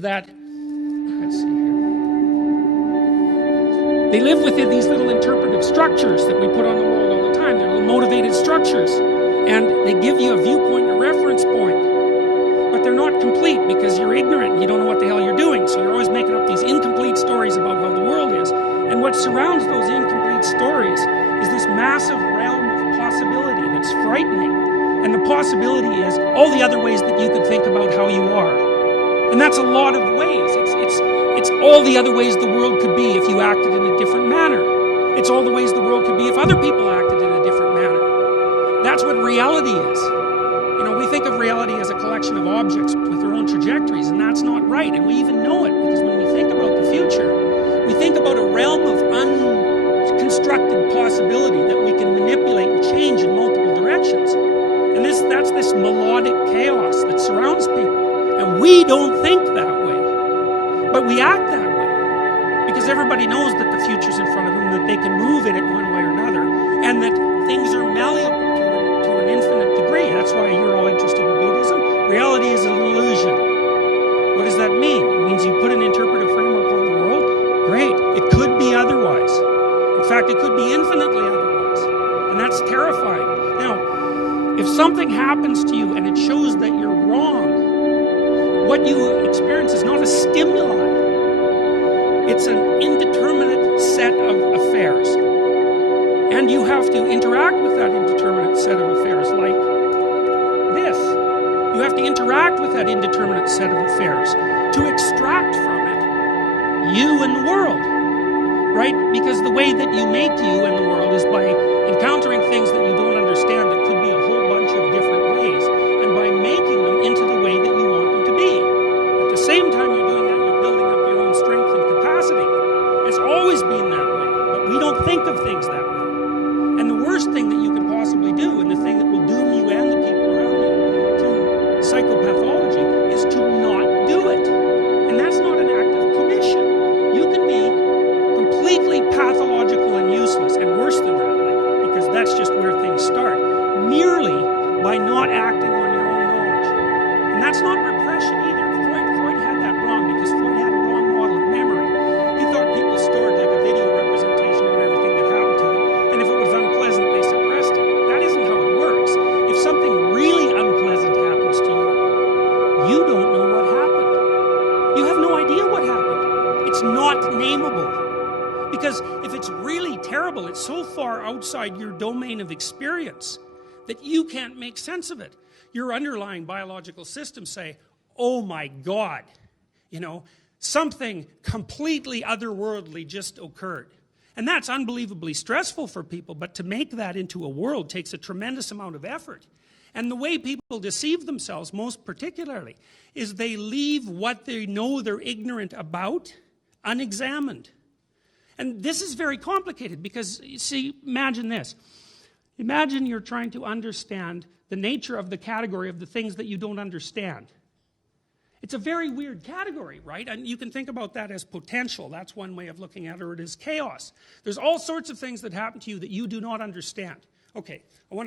is that, let's see here, they live within these little interpretive structures that we put on the world all the time. They're little motivated structures, and they give you a viewpoint and a reference point. But they're not complete because you're ignorant and you don't know what the hell you're doing. So you're always making up these incomplete stories about how the world is. And what surrounds those incomplete stories is this massive realm of possibility that's frightening. And the possibility is all the other ways that you could think about how you are. And that's a lot of ways. It's all the other ways the world could be if you acted in a different manner. It's all the ways the world could be if other people acted in a different manner. That's what reality is. You know, we think of reality as a collection of objects with their own trajectories, and that's not right. And we even know it, because when we think about the future, we think about a realm of unconstructed possibility that we can manipulate and change in multiple directions. And that's this melodic chaos that surrounds people. And we don't think that way. But we act that way. Because everybody knows that the future's in front of them, that they can move in it one way or another, and that things are malleable to an infinite degree. That's why you're all interested in Buddhism. Reality is an illusion. What does that mean? It means you put an interpretive framework on the world. Great. It could be otherwise. In fact, it could be infinitely otherwise. And that's terrifying. Now, if something happens to you and it shows that you're wrong, what you experience is not a stimuli. It's an indeterminate set of affairs. And you have to interact with that indeterminate set of affairs like this. You have to interact with that indeterminate set of affairs to extract from it you and the world. Right? Because the way that you make you and the world is by encountering things that you don't understand that could be a whole bunch of different ways, and by making them into the way that you want them to be. At the same time you're doing that, you're building up your own strength and capacity. It's always been that way, but we don't think of things that way. And the worst thing that you can possibly do, and the thing that will doom you and the people around you to psychopathology, is to not do it. And that's not an act of commission. You can be completely pathological and useless, and worse than that, because that's just where things start, merely by not acting on your own knowledge. And that's not repression either. Freud had that wrong, because Freud had a wrong model of memory. He thought people stored like a video representation of everything that happened to them, and if it was unpleasant, they suppressed it. That isn't how it works. If something really unpleasant happens to you, you don't know what happened. You have no idea what happened. It's not nameable. Because if it's really terrible, it's so far outside your domain of experience that you can't make sense of it. Your underlying biological systems say, oh my God, something completely otherworldly just occurred. And that's unbelievably stressful for people, but to make that into a world takes a tremendous amount of effort. And the way people deceive themselves, most particularly, is they leave what they know they're ignorant about unexamined. And this is very complicated because, you see, imagine this. Imagine you're trying to understand the nature of the category of the things that you don't understand. It's a very weird category, right? And you can think about that as potential. That's one way of looking at it, or it is chaos. There's all sorts of things that happen to you that you do not understand. Okay, I want